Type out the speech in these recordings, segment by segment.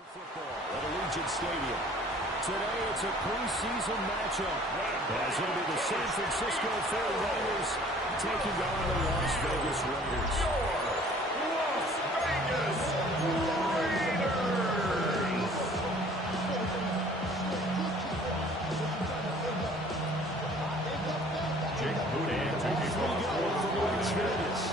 At Allegiant Stadium. Today it's a preseason matchup. As it'll be the San Francisco 49ers taking on the Las Vegas Raiders. Las Vegas Raiders! Jake Moody taking on the Raiders.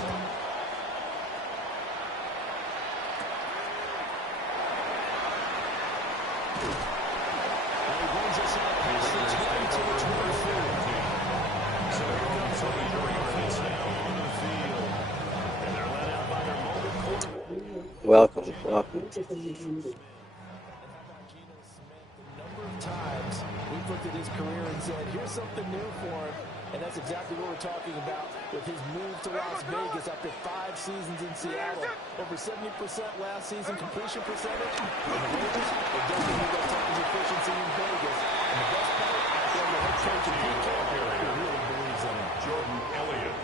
Welcome. Number of times we've looked at his career and said, here's something new for him. And that's exactly what we're talking about with his move to Las Vegas after 5 seasons in Seattle. Over 70% last season completion percentage. And the Raiders, they definitely got talking efficiency in Vegas. And the best part, the head coach of PK really believes in him. Jordan Elliott.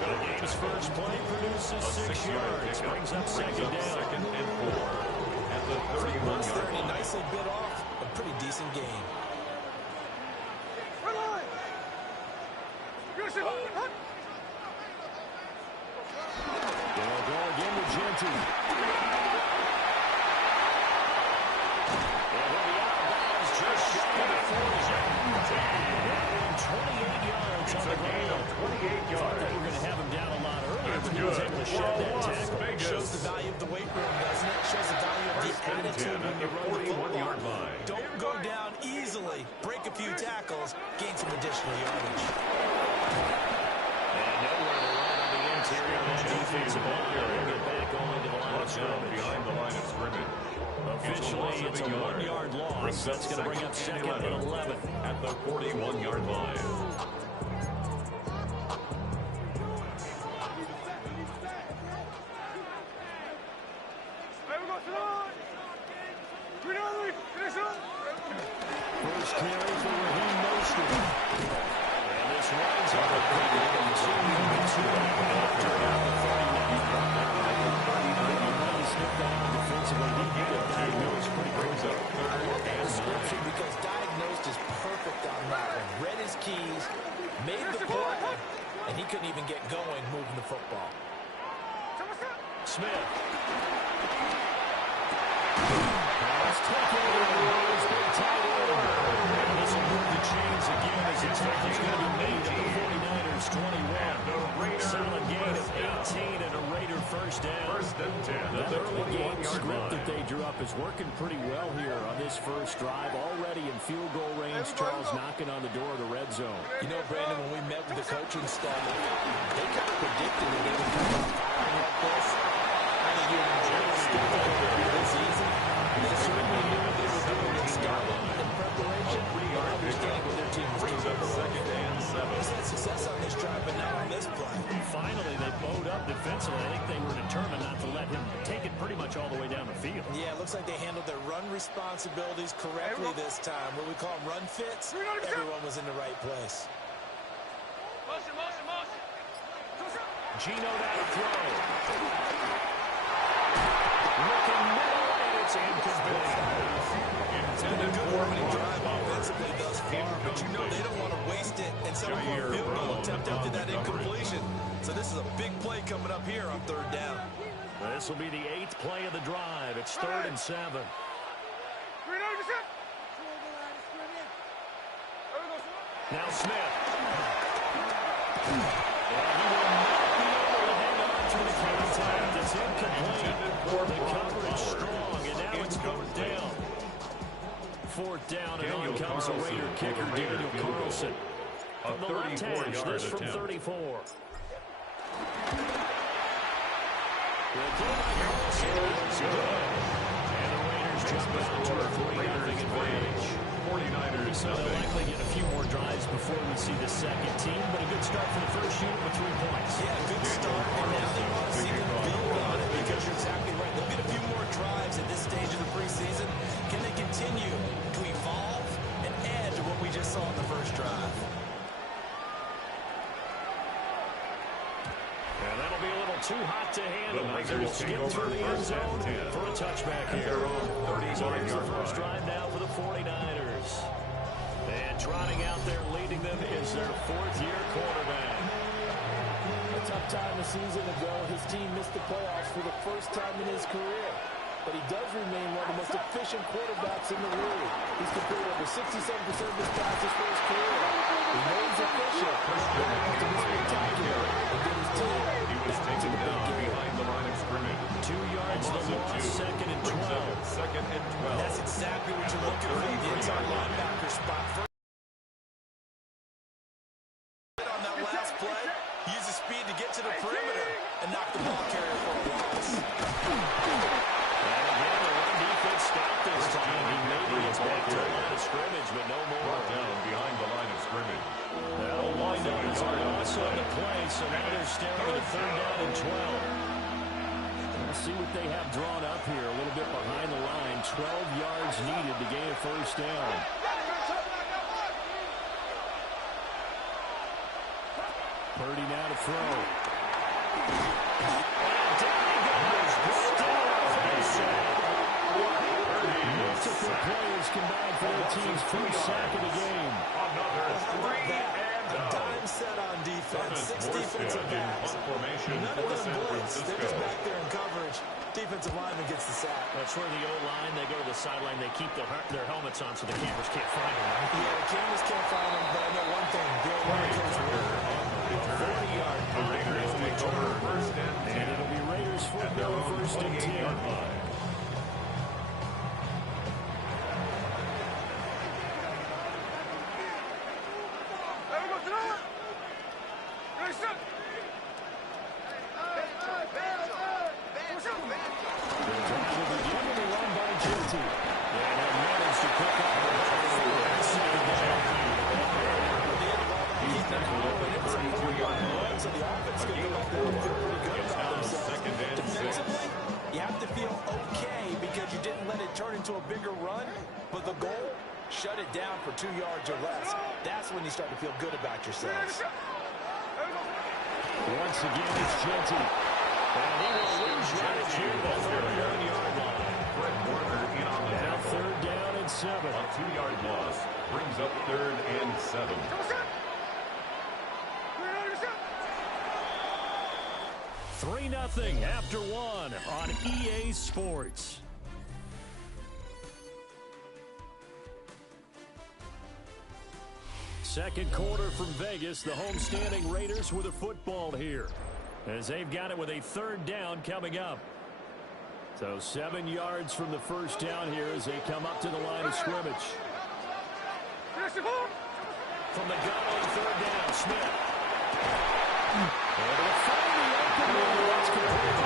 His first play produces 6 yards. Brings up second down. Second and 4 at the 31-yard line. Nicely bit off a pretty decent game. They'll go again to Genty. And he'll be out of bounds just shy of the 40. 28 yards on the ground. 28 yards. They were going to have him down a lot earlier, but he was able to shed that tackle. Shows the value of the weight room, doesn't it? Shows the value of the attitude when you run the football. Don't go down easily. Break a few tackles. Gain some additional yardage. And nowhere to run on the interior of that defensive line. They'll get back only to the line of scrimmage. Behind the line of scrimmage. Officially, it's a 1-yard loss. That's going to bring up second and 11. At the 41-yard line. First carry for Raheem Mostert. And this runs up a big one. 2 Because diagnosed is perfect on that one. Read his keys, made the play, and he couldn't even get going moving the football. Smith. Pass taken. It's been tight end. And this will move the chains again as the tackle's going to be made at the 49ers 21. Solid gain of 18 and a Raider first down. First and 10. That early game script that they drew up is working pretty well here on this first drive. Already in field goal range, Charles knocking on the door of the red zone. You know, Brandon, when we met with the coaching staff, they kind of predicted that they would come out firing like this. I think you and Joe stepped up this season. They certainly knew what they were doing in scouting and preparation. Understanding what their team was doing. Second and 7. He's had success on this drive, but not on this play. Finally, they bowed up defensively. I think they were determined not to let him take it pretty much all the way down the field. Yeah, it looks like they handled their run responsibilities correctly this time. What we call run fits, everyone was in the right place. Gino down to throw. Looking middle, and it's incomplete. Intended good opening drive offensively thus far, but you know they don't want to waste it and settle for a field goal attempt after that incompletion. So this is a big play coming up here on 3rd down. This will be the 8th play of the drive. It's 3rd and 7. Now Smith. And he will not be able to hang on to the contact. It's incomplete. The coverage strong, and now it's 4th down. 4th down, and on comes the Raider kicker, Daniel Carlson. From the left edge, this from 34. Carlson is good. And the Raiders jump out to a 3-0 advantage. 49ers. They'll likely get a few more drives before we see the second team, but a good start for the first unit with 3 points. Yeah, good start, and now they want to see them build on it because you're exactly right. They'll get a few more drives at this stage of the preseason. Can they continue to evolve and add to what we just saw in the first drive? And that'll be a little too hot to handle. They'll skip through the end zone for a touchback here. So here's the first drive now for the 49ers. And trotting out there leading them is their fourth-year quarterback. A tough time a season ago, his team missed the playoffs for the first time in his career. But he does remain one of the most efficient quarterbacks in the league. He's completed over 67% of his passes for his career. He remains efficient. To be spectacular. And get his team back to the big game. Behind the line of scrimmage. 2 yards the loss, second and 12. Second and 12. That's exactly what you're looking for in the inside linebacker spot. On that last play, use the speed to get to the perimeter and knock the ball carrier for a loss. And again, the run defense stopped this time. He maybe gets back to the line of scrimmage, but no more. Brought down behind the line of scrimmage. That'll wind up as a loss on the play, so now they're staring at a third down and 12. We'll see what they have drawn up here, a little bit behind the line. 12 yards needed to gain a first down. Purdy now to throw. And down he goes. Brought down off base sack. Multiple players combined for their team's first sack of the game. A dime set on defense. 6 defensive backs. None of them blitz. They're just back there in coverage. Defensive lineman gets the sack. That's where the O-line, they go to the sideline, they keep their helmets on so the cameras can't find them. Right? Yeah, the cameras can't find them, but I know one thing. The O-line comes over. 40-yard Raiders take over first and 10. And it'll be Raiders football first and 10. Shut it down for 2 yards or less. That's when you start to feel good about yourselves. Once again, it's Genty. And he will lose right to the 31-yard line. Now third down and 7. A 2-yard loss brings up third and 7. Three 3-0 after one on EA Sports. Second quarter from Vegas. The homestanding Raiders with a football here, as they've got it with a third down coming up. So 7 yards from the first down here as they come up to the line of scrimmage. From the gun on third down, Smith. And they'll find the open man. That's complete.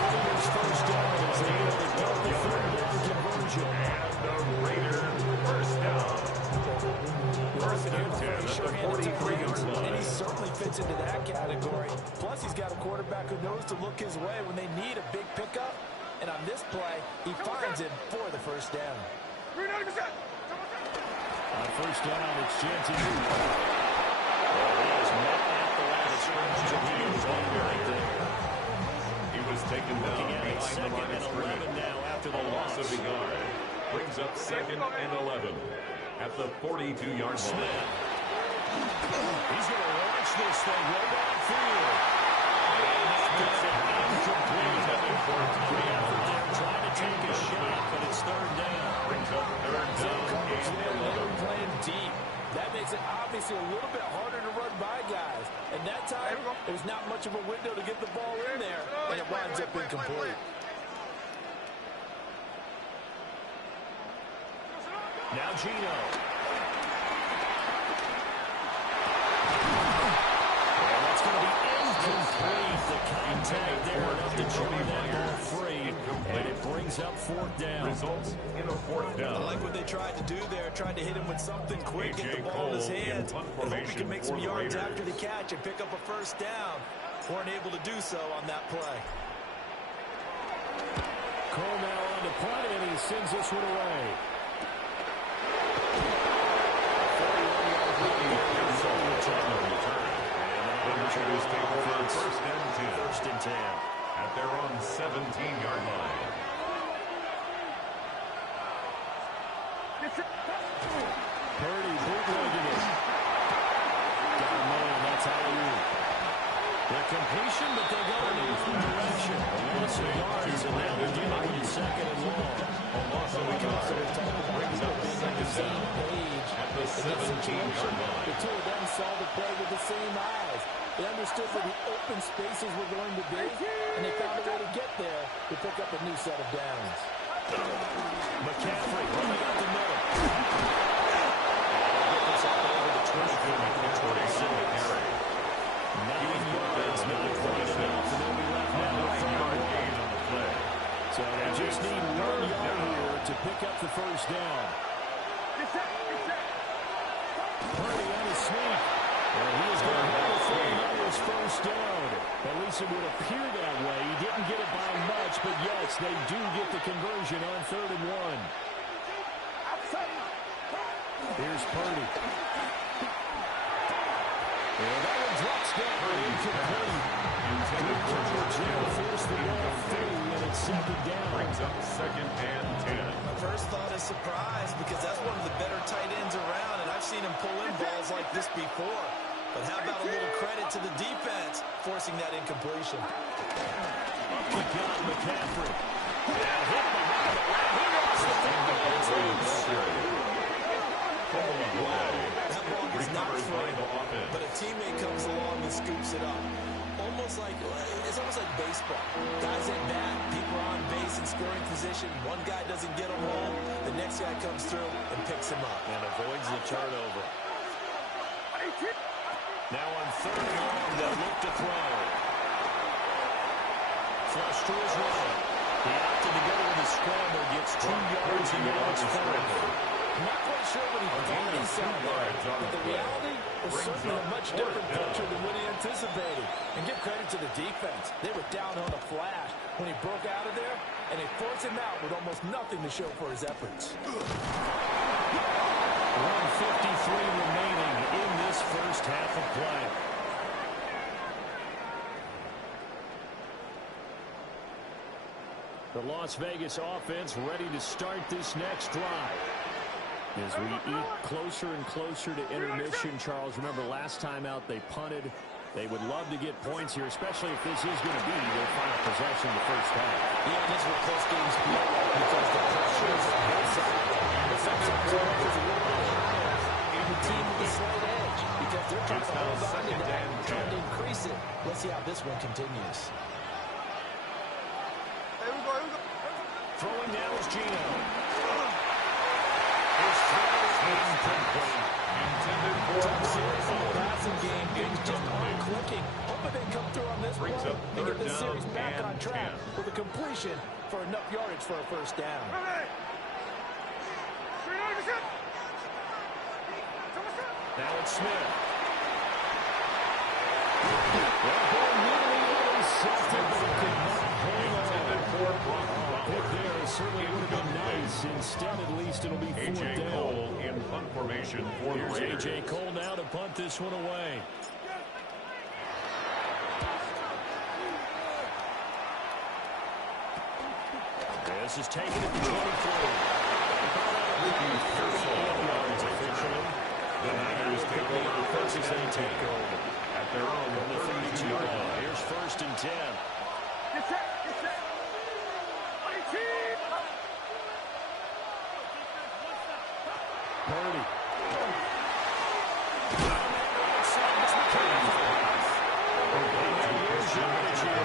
Raiders first down as they get the third down conversion. And the Raiders first down. First and 10 sure-handed and he certainly fits into that category. Plus, he's got a quarterback who knows to look his way when they need a big pickup. And on this play, he finds it for the first down. On first down, it's Genty. Well, he is met at the line of scrimmage, and he is on right there. He was taken down behind the line of scrimmage. Now after the loss of a yard. Brings up second and 11 at the 42-yard line. He's going to launch this thing right downfield. And that gets it incomplete. Trying to take a shot, but it's third down. Brings up third down and 11. Playing deep. That makes it obviously a little bit harder to run by guys. And that time, there's not much of a window to get the ball in there, and it winds up incomplete. Now Gino. And that's going to be incomplete. The contact there enough to turn that ball free. And it brings up fourth down. Results in a fourth down. I like what they tried to do there. Tried to hit him with something quick, get the ball in his hands, and hope he can make some yards after the catch and pick up a first down. Weren't able to do so on that play. Cole now on to play, and he sends this one away. Niners take over first and 10. First and 10. At their own 17-yard line. Purdy bootlegging it. Got a man, that's alley-oop. The completion, but they go in the wrong direction. A loss of yards, and now they're dealing with a second and long. A loss of yards brings up second down at the 17-yard line. The two of them saw the play with the same eyes. They understood where the open spaces were going to be, and they found a way to get there to pick up a new set of downs. McCaffrey running out the middle. Get this up over the 20 carry. 9 yards, not quite enough, and they'll be left now with 5-yard gain on the play. So they just need 1 yard here to pick up the first down. Purdy on his sneak. And he is going to have a 49ers first down. At least it would appear that way. He didn't get it by much, but yes, they do get the conversion on 3rd and 1. Here's Purdy. And that one drops down. Incomplete. Good coverage there. Force the ball free, and it's 2nd down. Brings up 2nd and 10. My first thought is surprise because that's one of the better tight ends around, and I've seen him pull in balls like this before. But how about a little credit to the defense forcing that incompletion? Up the gut, McCaffrey. And hit the back of the line. He lost the football. That ball gets knocked free, but a teammate comes along and scoops it up. It's almost like baseball. Guys at bat, people are on base in scoring position. One guy doesn't get him home. The next guy comes through and picks him up. And avoids the turnover. Now on 3rd and long, they'll look to throw. Flush to his right. He opted to go with the scramble, gets 2 yards, and now it's 4th. I'm not quite sure what he thought he saw there, but the reality was certainly a much different picture than what he anticipated. And give credit to the defense. They were down on the flash when he broke out of there, and they forced him out with almost nothing to show for his efforts. 1:53 remaining in this first half of play. The Las Vegas offense ready to start this next drive. As we eat closer and closer to intermission, Charles, remember last time out they punted. They would love to get points here, especially if this is going to be their final possession the first half. Yeah, this is what close games feel like because the pressure is on both sides. The sometimes it is a little bit higher on the team with the slight edge because they're trying to hold on to that, trying to increase it. Let's see how this one continues. Throwing now is Gino. His throw is incomplete. Intended for Serious in the passing game. Things just aren't clicking. Hoping they come through on this play Brings up and get 3rd this series down back and on track 10. with a completion for enough yardage for a first down. Now it's Smith. That ball nearly intercepted, but it could not hang on. Pick there certainly would have been nice. Instead, at least, it'll be 4th A.J. down. Cole in punt formation for the Here's Raiders. A.J. Cole now to punt this one away. This is taken at the 23. The Niners take over first and 10 at their own 32-yard line. Here's 1st and 10. Purdy.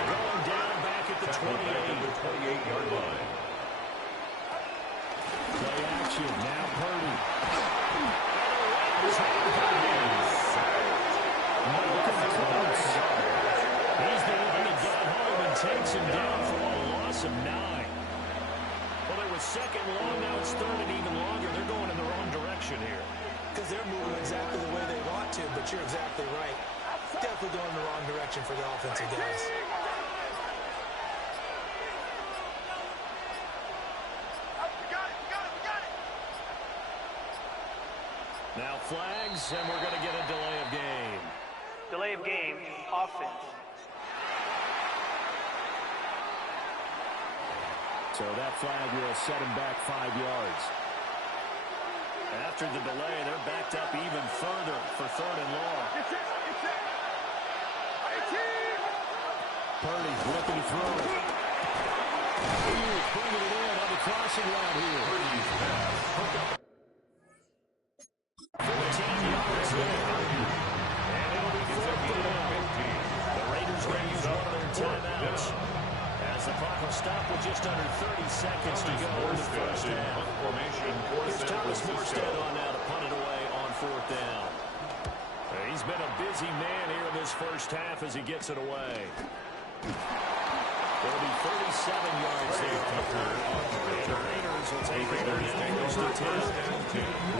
Going down back at the 28-yard line. Play action. Now Purdy. He's the one that got home and takes him down for a loss of 9. Well, it was 2nd long, now it's 3rd and even longer. They're going in the wrong direction here. Because they're moving exactly the way they want to, but you're exactly right. Definitely going in the wrong direction for the offensive guys. Now flags, and we're going to get a delay of game. delay of game, offense. So that flag will set him back 5 yards. After the delay, they're backed up even further for 3rd and long. Purdy looking to throw. Bringing it in on the crossing route here. 14 yards there. And it'll be 4th down. The Raiders going to use one of their timeouts as the clock will stop with just under 30 seconds to go in the first half. Here's Thomas Morstead on now to punt it away on 4th down. He's been a busy man here in this first half as he gets it away. It'll be 37 yards there. The Raiders will take it down to 10.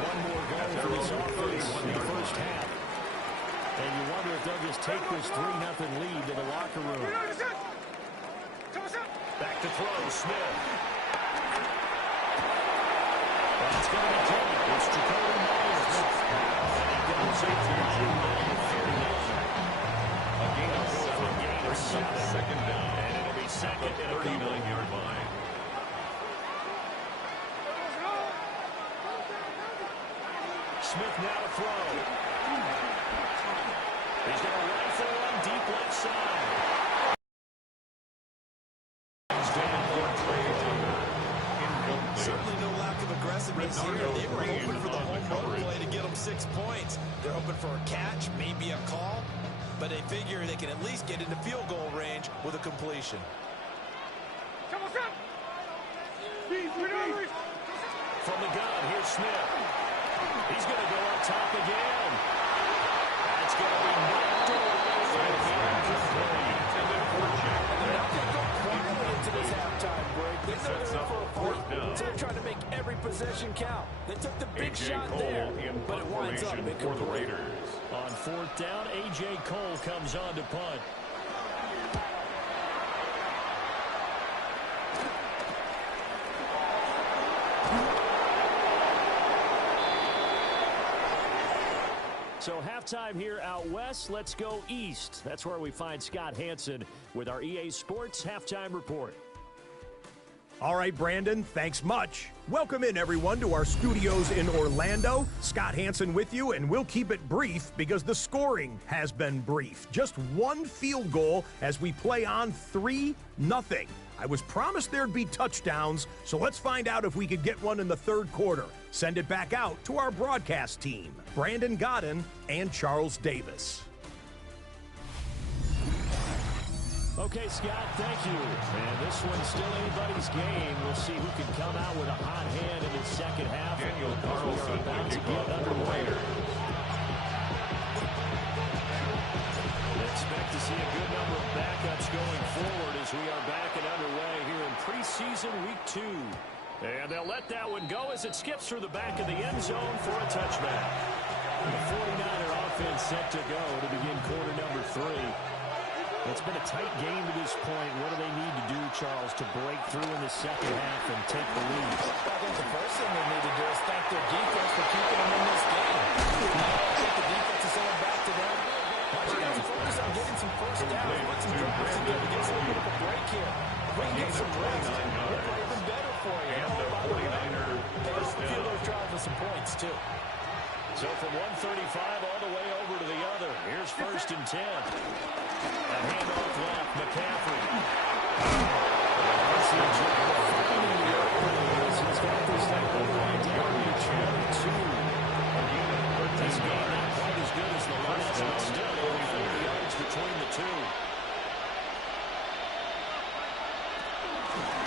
One more goal for this offense in the first half. And you wonder if they'll just take this 3-0 lead to the locker room. Back to throw, Smith. That's going to be taken. It's Jacoby Myers. And he goes into a gain of 7. Second down. And it'll be second at a 39-yard line. Smith now to throw. He's going to rifle one deep left side. Certainly no lack of aggressiveness here. They were hoping for the home run play to get them 6 points. They're hoping for a catch, maybe a call, but they figure they can at least get into field goal range with a completion. From the gun, here's Smith. He's going to go up top again. That's going to be knocked away. They're not going to go quietly into this halftime break. They know they're in for a fight, so they're trying to make every possession count. They took the big shot there, but it winds up incomplete. For the Raiders. On 4th down, A.J. Cole comes on to punt. So halftime here out west. Let's go east. That's where we find Scott Hanson with our EA Sports Halftime Report. All right, Brandon, thanks much. Welcome in, everyone, to our studios in Orlando. Scott Hanson with you, and we'll keep it brief because the scoring has been brief. Just one field goal as we play on 3-0. I was promised there'd be touchdowns, so let's find out if we could get one in the 3rd quarter. Send it back out to our broadcast team, Brandon Godden and Charles Davis. Okay, Scott, thank you. And this one's still anybody's game. We'll see who can come out with a hot hand in the second half. Daniel Carlson about to will get underway. Expect to see a good number of backups going forward as we are back and underway here in preseason week 2. And they'll let that one go as it skips through the back of the end zone for a touchback. The 49er offense set to go to begin quarter number 3. It's been a tight game to this point. What do they need to do, Charles, to break through in the second half and take the lead? I think the first thing they need to do is thank their defense for keeping them in this game. I think the defense is going back to them. Why don't you guys focus on getting some first downs, put some drives together, get us a little bit of a break here. We can get some rest. It'll play even better for you. And the 49er first down. Those drives with some points, too. So from 135 all the way over to the other. Here's 1st and 10. A handoff left, McCaffrey. He's got this thing going down here, 2. This game not quite as good as the last, but still only 40 yards between the two.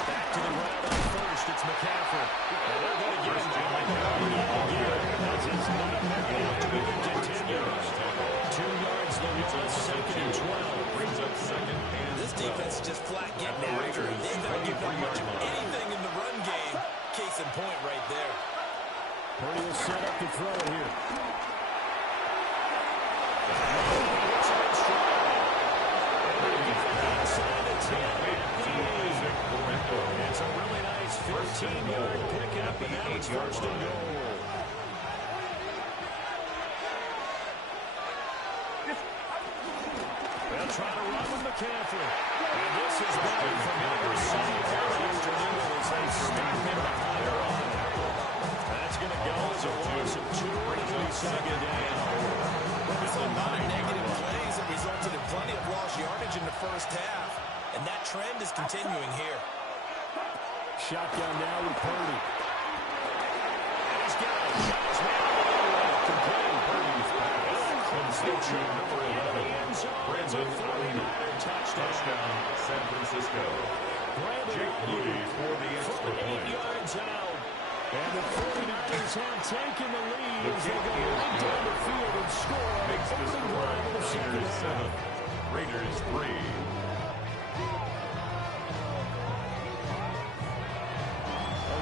Back to the route on 1st. It's McCaffrey. And they're going to give him as he's not able to be continued. 2 yards the loss, 2nd and 12. Brings up second. This defense is just flat getting after it. They've not given up much of anything in the run game. Case in point right there. Purdy will set up to throw it here. It's a really nice 15-yard pickup, and now it's 1st and goal. first half, and that trend is continuing here. Shotgun now with Purdy. And he's got it. Shot his man on the other way. Complete. Purdy's pass. Completion number 11. Brandon Ayuk. Touchdown, San Francisco. Jake Moody for the extra 8 point. yards out. And the 49ers have taken the lead as they go right down the field and score. Makes the score Raiders 7, Raiders 3.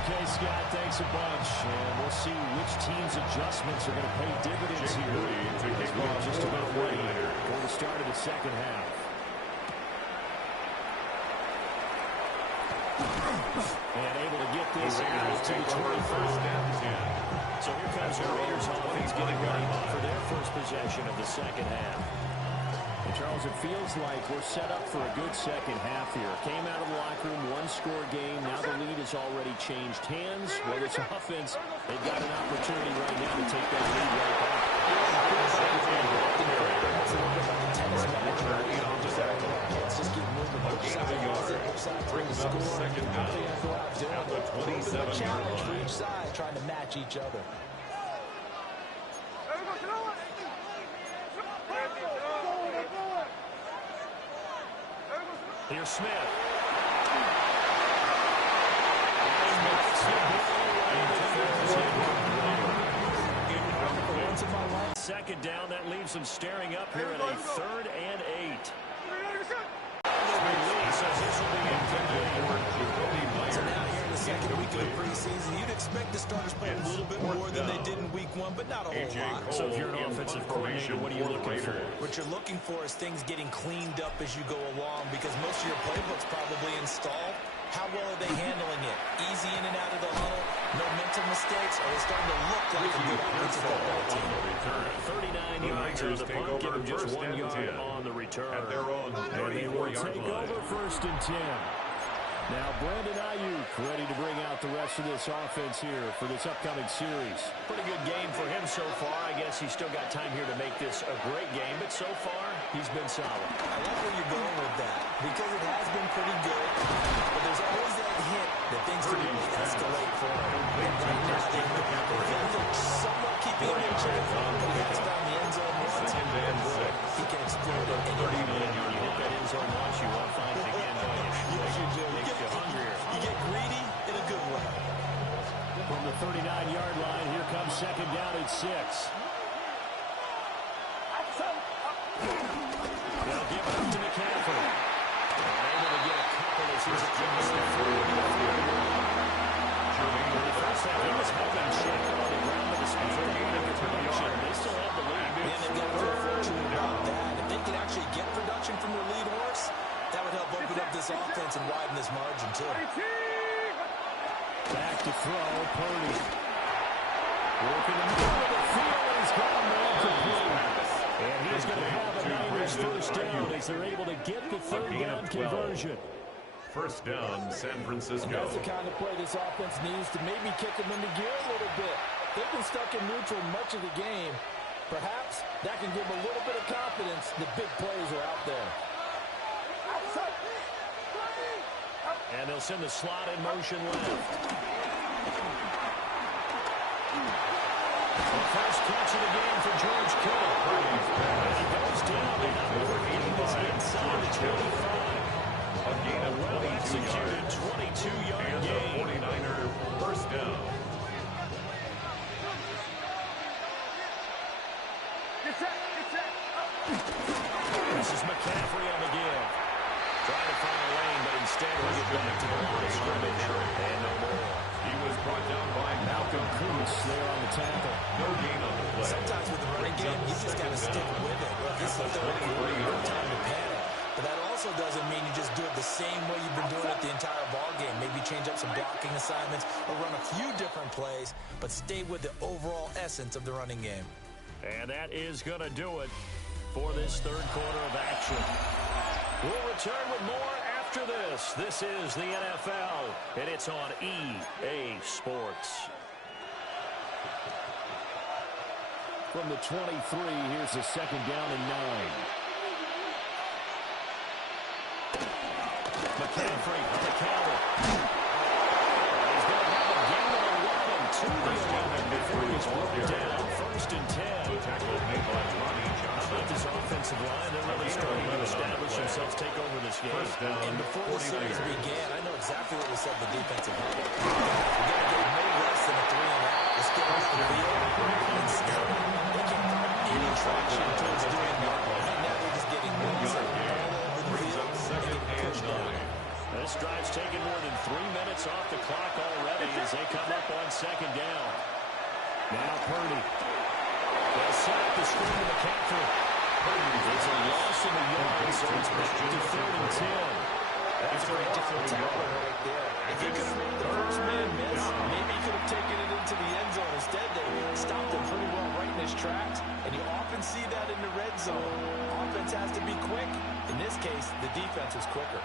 Okay, Scott, thanks a bunch. And we'll see which team's adjustments are going to pay dividends Jake here. Moody to kick We off just for about the ready 49ers. for the start of the second half. And able to get this out to the 25. So here comes the Raiders offense getting ready for their first possession of the second half. And Charles, it feels like we're set up for a good second half here. Came out of the locker room, one-score game. Now the lead has already changed hands. Well, it's offense. They've got an opportunity right now to take that lead right back. Let's just keep moving. Brings up second down at the 27-yard Challenge for line. each side, trying to match each other. Here's Smith. Second down, that leaves them staring up here at a 3rd and 8. So now here in the second week of the preseason, you'd expect the starters play a little bit more than they did in week 1, but not a whole lot. So if you're an offensive coordinator, what are you looking for? What you're looking for is things getting cleaned up as you go along, because most of your playbook's probably installed. How well are they handling it? Easy in and out of the huddle, no mental mistakes, or are they starting to look like a good offensive football team? 39 yards on the punt, give them just 1 yard on the return. At their own And they will 34-yard take line. over 1st and 10. Now Brandon Ayuk ready to bring out the rest of this offense here for this upcoming series. Pretty good game for him so far. I guess he's still got time here to make this a great game, but so far he's been solid. I like where you're going with that, because it has been pretty good, but there's always that hint that things can escalate for him. And right now, they feel they're somewhat keeping him in check, but he has found the end zone once. Second and 6. He can explode it. 39-yard You hit that end zone once, you want to find it again, don't you? Yes, you do. Makes you hungrier. You get greedy in a good way. From the 39-yard line, here comes second down at 6. They'll give it up to McCaffrey. Able to get a couple as he's across the 40. In the first half, he was helping check on the ground with his speed. They still have the lead. And they've got to feel fortunate about that. If they can actually get production from their lead horse, that would help open up this offense and widen this margin, too. Back to throw, Purdy. Working the middle of the field, he's gone man complete. And he's going to have a Niners first down as they're able to get the 3rd down conversion. First down, San Francisco. That's the kind of play this offense needs to maybe kick them into gear a little bit. They've been stuck in neutral much of the game. Perhaps that can give them a little bit of confidence. The big plays are out there. And they'll send the slot in motion left. The first catch of the game for George Kittle. And he goes down. The number 8 is inside the 25. A gain of 22 yards. 22-yard And the gain. 49er first down. This is McCaffrey on the give. Trying to find a lane, but instead he'll get back to the line of scrimmage. And no more. He was brought down by Malcolm Kuntz there on the tackle. No gain on the play. Sometimes with the running game, you just got to stick with it. This is the third quarter, no time to panic. But that also doesn't mean you just do it the same way you've been doing it the entire ball game. Maybe change up some blocking assignments or run a few different plays, but stay with the overall essence of the running game. And that is going to do it for this 3rd quarter of action. We'll return with more after this. This is the NFL, and it's on EA Sports. From the 23, here's a second down and 9. McCaffrey on the counter. He's going to have a gain of 11 to the 11 before he's brought down. 1st and 10. Tackle made by Ronnie How Johnson. about this offensive line? They're really starting to establish themselves, take over this game. First down, And before the series 49ers. began, I know exactly what we said the defensive line. We're going to get no less than a 3-and-out. Let's get off the field. And still, they can't find any traction towards doing that. Right now, they're just getting wins all over the field and getting pushed down. This drive's taken more than 3 minutes off the clock already as they come up on 2nd down. Now Purdy. They'll set up the screen to McCaffrey. It's a loss in the yard, so it's back to 3rd and 10. That's a great defensive tackle right there. If he could have made the first man miss, maybe he could have taken it into the end zone. Instead, they stopped him pretty well right in his tracks, and you often see that in the red zone. Offense has to be quick. In this case, the defense was quicker.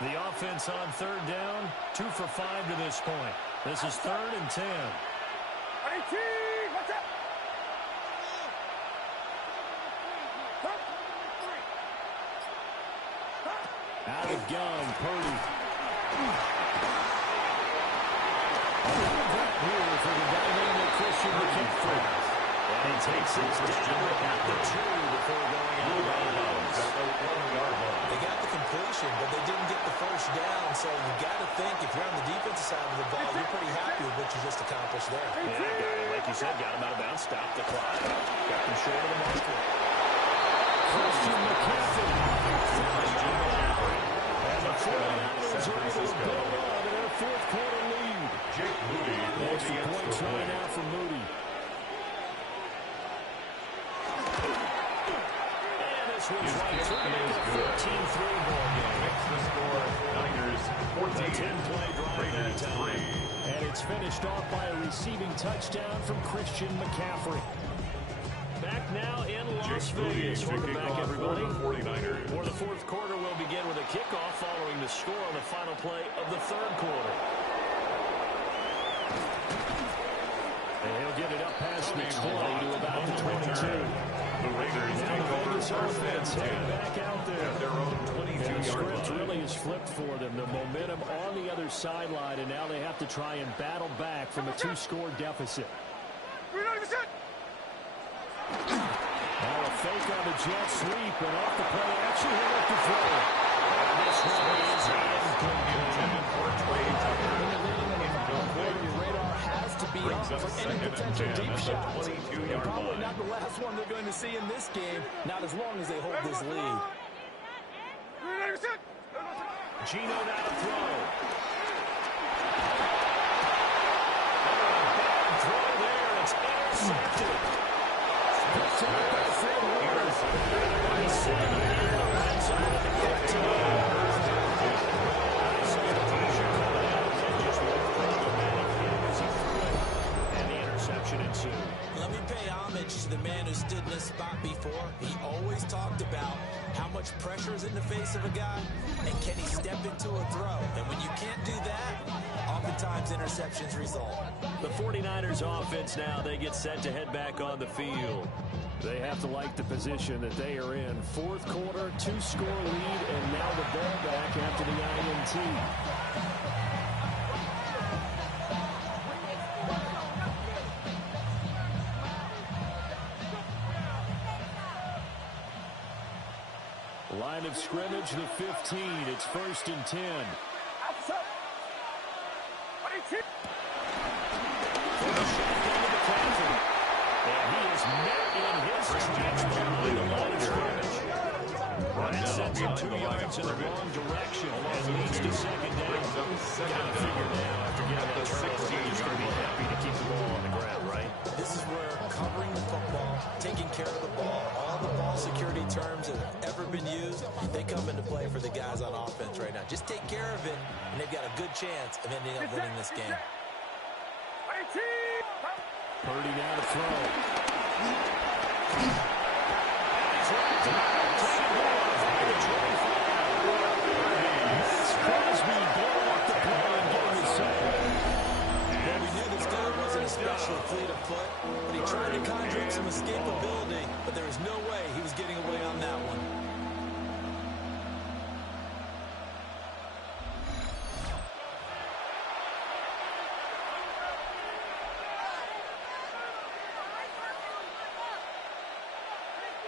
The offense on 3rd down, 2 for 5 to this point. This is 3rd and 10. Out of gun, Purdy. Here for the dynamic Christian McCaffrey. And he takes his down at the 2 before going out of bounds. They got the completion, but they didn't get the first down, so you got to think if you're on the defensive side of the ball, you're pretty happy with what you just accomplished there. Yeah, like you said, got him out of bounds, stopped the clock, got them short of the marker. Christian McCaffrey. And the 49ers are able to build on to their 4th quarter lead. Jake Moody. Extra points right now for Moody. And this one's right to make a 14-3 ball game. Makes the score Niners 14. 10-play drive that time. 3. And it's finished off by a receiving touchdown from Christian McCaffrey. Back now in Las Vegas. Welcome back, everybody. For the 49ers. For the 4th quarter, we'll begin with a kickoff following the score on the final play of the 3rd quarter. And he'll get it up past the 20 to about the 22. The Raiders Now take the over Vegas offense heading back out there. at their own And the 22-yard script line. really has flipped for them. The momentum on the other sideline, and now they have to try and battle back from a 2-score deficit. Now a fake on the jet sweep, and off the play action, he'll have to throw it. And this one is Intended for Trey Tucker. Your radar has to be up for any potential deep shots. 22-yard Probably line. not the last one they're going to see in this game, not as long as they hold this lead. Gino now to throw. Bad throw there. It's intercepted. Picked up by Fred Warner. He's sitting there on the right side of the 15. And the interception ensued. Let me pay homage to the man who stood in this spot before. He always talked about how much pressure is in the face of a guy, and can he step into a throw? And when you can't do that, oftentimes interceptions result. The 49ers offense now, they get set to head back on the field. They have to like the position that they are in. 4th quarter, 2-score lead, and now the ball back after the INT. Line of scrimmage, the 15. It's 1st and 10. For the shotgun to McCaffrey. And he is met in his tracks behind the line of scrimmage. That sends him 2 yards in the wrong direction and leads to 2nd down. Got to figure now after getting that turnover, he's going to be happy to keep the ball on the ground, right? This is where covering the football, taking care of the ball, all the ball security terms that have ever been used, they come into play for the guys on offense right now. Just take care of it, and they've got a good chance of ending up winning this game. Purdy now to throw. Crosby blowing up the play and getting his second. Well, we knew this guy wasn't especially fleet of foot, but he tried to conjure up some escapability, but there was no way he was getting away on that one.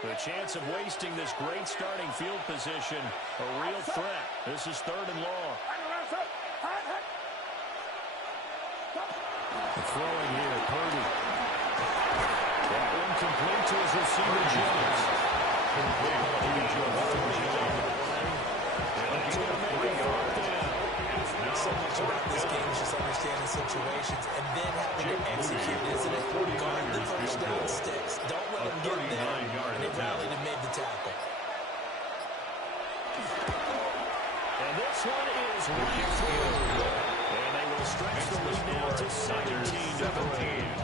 The chance of wasting this great starting field position, a real threat. This is 3rd and long. The throwing here, Purdy. That one complete to his receiver, Jones. So much about this game is just understanding situations and then having to execute, isn't it? Guard the first down sticks. Don't let them get there. And they rallied and made the tackle. And this one is right through. And they will stretch the lead now to 17-3.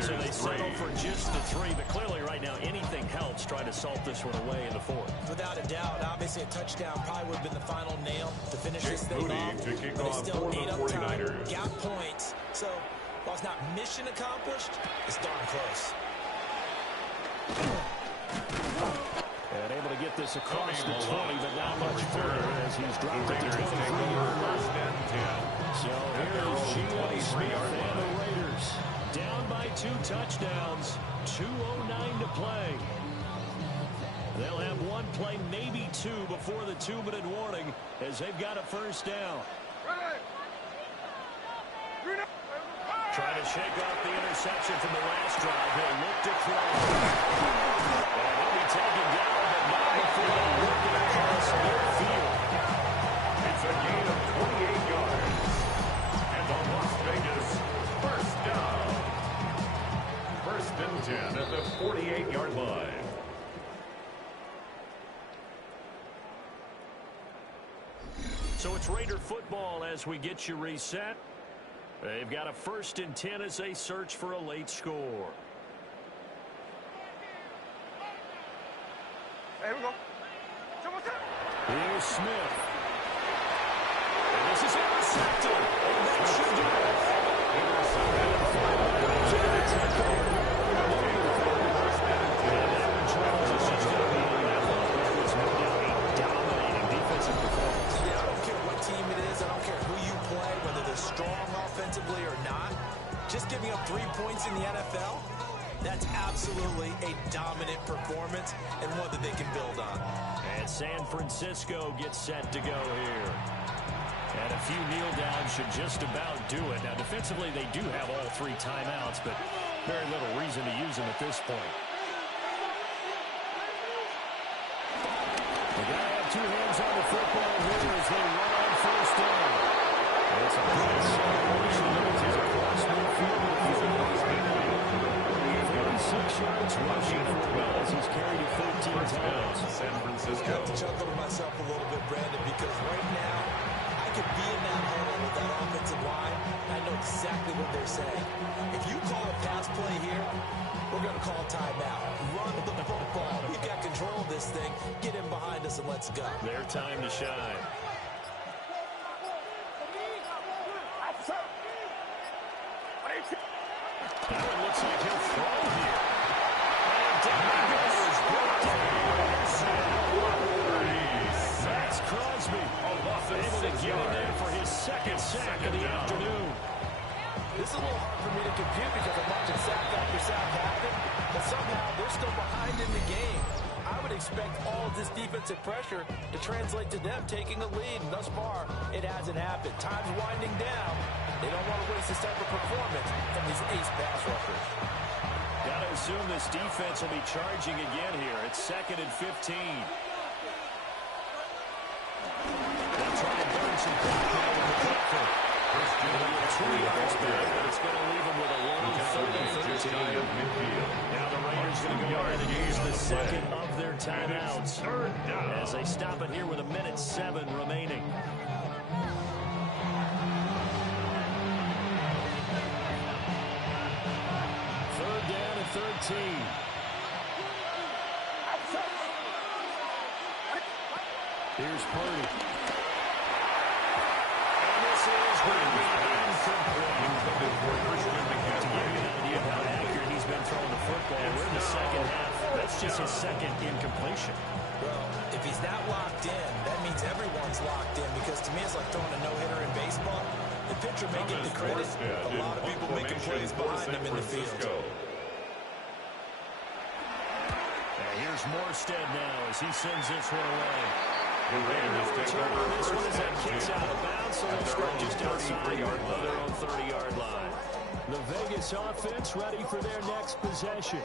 So they settle for just the 3, but clearly right now anything helps try to salt this one away in the 4th. Without a doubt, obviously a touchdown probably would have been the final nail to finish this thing off. But it's still 8 up time, got points. So while it's not mission accomplished, it's darn close. And able to get this across the 20, but not much further as he's dropped it to 23-yard line. So here's Geno Smith and the Raiders. Down by 2 touchdowns, 2:09 to play. They'll have one play, maybe 2, before the 2-minute warning as they've got a first down. Trying to shake off the interception from the last drive. He'll look to throw. And he'll be taken down, but not before they work it across midfield. It's a gain of 28 yards. And the Las Vegas first down. 1st and 10 at the 48-yard line. So it's Raider football as we get you reset. They've got a 1st and 10 as they search for a late score. Here we go. Here's Smith. And this is intercepted. And that should do it. Offensively or not, just giving up 3 points in the NFL, that's absolutely a dominant performance and one that they can build on. And San Francisco gets set to go here. And a few kneel downs should just about do it. Now, defensively, they do have all 3 timeouts, but very little reason to use them at this point. They got to have 2 hands on the football here as they run on first down. It's a good celebration. It's across midfield. 46 yards rushing for Wells. He's carried it 13 times. San Francisco. I have to chuckle to myself a little bit, Brandon, because right now I could be in that huddle with that offensive line. I know exactly what they're saying. If you call a pass play here, we're going to call timeout. Run the football. We've got control of this thing. Get in behind us and let's go. Their time to shine. That one looks like he'll throw here. And down he goes. That's Crosby. Able to get in there for his 2nd sack of the afternoon. This is a little hard for me to compute because I'm watching sack after sack happen, but somehow they're still behind in the game. I would expect all of this defensive pressure to translate to them taking a lead, and thus far, it hasn't happened. Time's winding down. They don't want to waste this type of performance from these ace pass rushers. Got to assume this defense will be charging again here. It's 2nd and 15. They'll try to burn some clock now with McCaffrey. 2 yards back, but it's going to leave him with a long 3rd and 13. Now the Raiders going to go ahead and use the 2nd of their timeouts as they stop it here with 1:07 remaining. 13. Here's Purdy. And this is going to be incomplete. To give you an idea of how accurate he's been throwing the football, we're in the 2nd half. That's just his 2nd incompletion. Well, if he's that locked in, that means everyone's locked in, because to me it's like throwing a no-hitter in baseball. The pitcher may get the credit, a lot of people making plays behind him in the field. Morstead now as he sends this one away. The Raiders take over This one first is that and kicks 10 out of bounds, so at they'll their start own just outside 33-yard of their line. own 30-yard line. The Vegas offense ready for their next possession.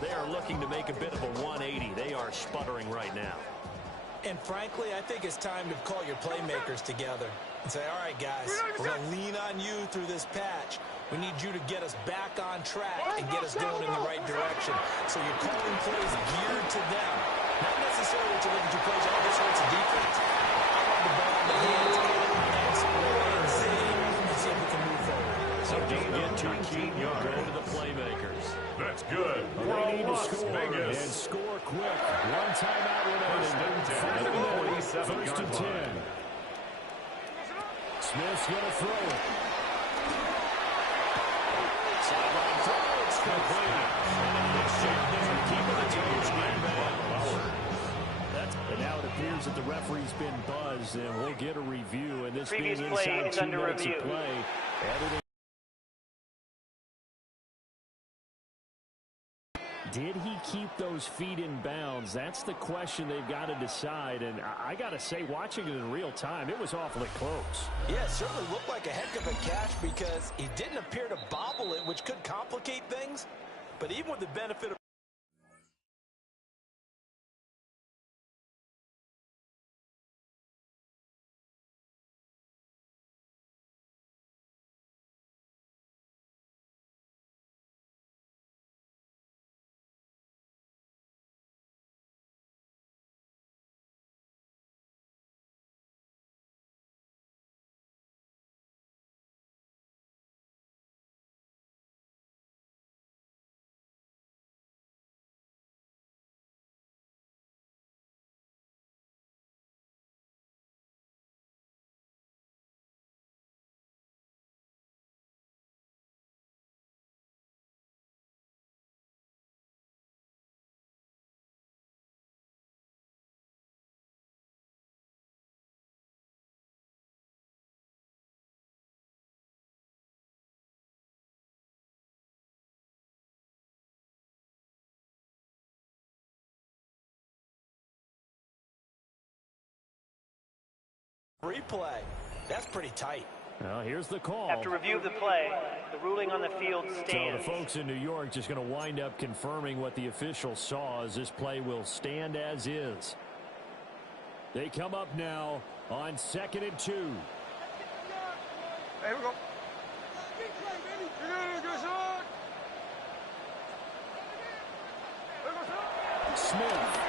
They are looking to make a bit of a 180. They are sputtering right now. And frankly, I think it's time to call your playmakers together and say, all right, guys, we're going to lean on you through this patch. We need you to get us back on track and get us going in the right direction. So you're calling plays geared to them. Not necessarily what you're looking to plays, oh, this hurts the defense. I want the ball in the hands and score and save and see if we can move forward. So don't get too keen. Go to the playmakers. That's good. They need to Las score Vegas. and score quick. One timeout remaining. First and 10 at the 47-yard First and 10. line. Smith's going to throw it. Sideline throw. It's complete. Keeping the Toes inbound. And now it appears that the referee's been buzzed, and we'll get a review. And this Previous being play inside is 2 under minutes review. of play. Everything. Did he keep those feet in bounds? That's the question they've got to decide. And I got to say, watching it in real time, it was awfully close. Yeah, it certainly looked like a heck of a catch because he didn't appear to bobble it, which could complicate things. But even with the benefit of replay, that's pretty tight. Well, here's the call. After review of the play, the ruling on the field So stands. the folks in New York just going to wind up confirming what the official saw, as this play will stand as is. They come up now on 2nd and 2. Hey, here we go. Smith.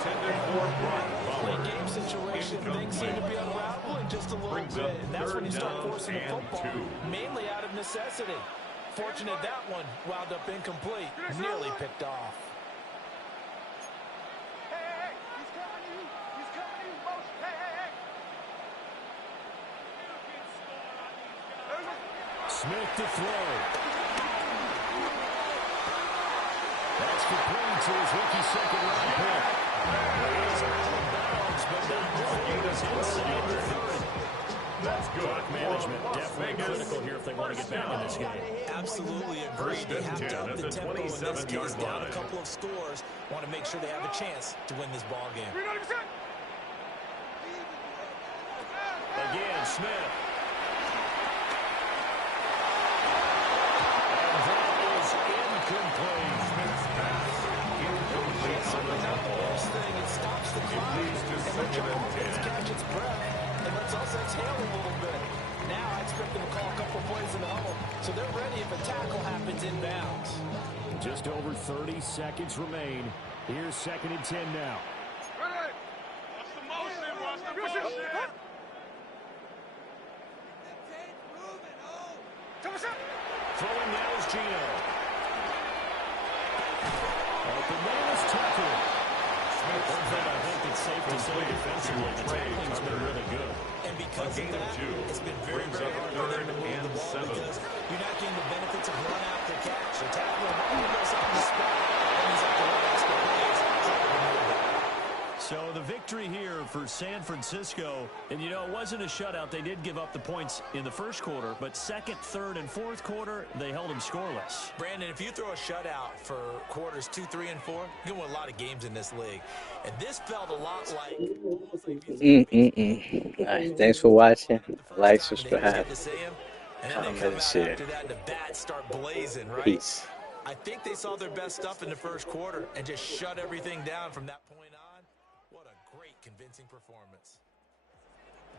Intended for Brock Late game situation, things seem to be unraveling just a little Brings bit, up and that's when you start 3rd down forcing the and football, 2. mainly out of necessity. Fortunate that one wound up incomplete, nearly picked off. Hey, he's coming to you. He's coming to you, Motion. Hey. Smith to throw. That's complete to his rookie second-round pick. He's out of bounds, but not before he's inside the 30. That's good. Clock management For Las definitely Vegas. critical here if they want to get back in this game. Absolutely agreed. They have to up the tempo in this case, down a couple of scores. Want to make sure they have a chance to win this ball game. Again, Smith. Certainly not the worst thing. It stops the clock and lets your offense catch its breath and lets us exhale a little bit. Now I expect them to call a couple plays in the huddle, so they're ready if a tackle happens inbounds. Just over 30 seconds remain. Here's 2nd and 10 now. Watch the motion. Watch the motion. Throwing now is Gino. The man is Tucker. I think it's safe to say defensively the tackling's been really good. And because of that, it's been very, very hard for them to move the ball because you're not getting the benefits of run after catch. So tackling goes on the spot, and he's at the right extra plays. So the victory here for San Francisco, and you know, it wasn't a shutout. They did give up the points in the first quarter, but second, third, and fourth quarter, they held them scoreless. Brandon, if you throw a shutout for quarters 2, 3, and 4, you can win a lot of games in this league. And this felt a lot like almost like All right, thanks for watching. Like, subscribe, get to see him, and then they comment, come and out share. after that, and the bats start blazing, right? Peace. I think they saw their best stuff in the first quarter and just shut everything down from that point on. What a great, convincing performance.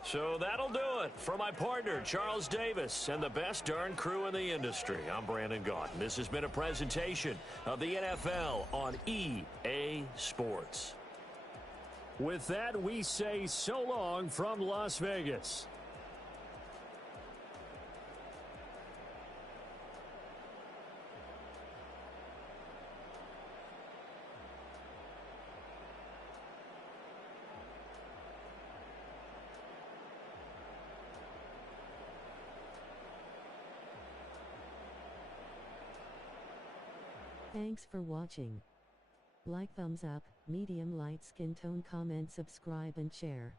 So that'll do it for my partner, Charles Davis, and the best darn crew in the industry. I'm Brandon Gaudin. This has been a presentation of the NFL on EA Sports. With that, we say so long from Las Vegas. Thanks for watching. Like, thumbs up, medium light skin tone, comment, subscribe and share.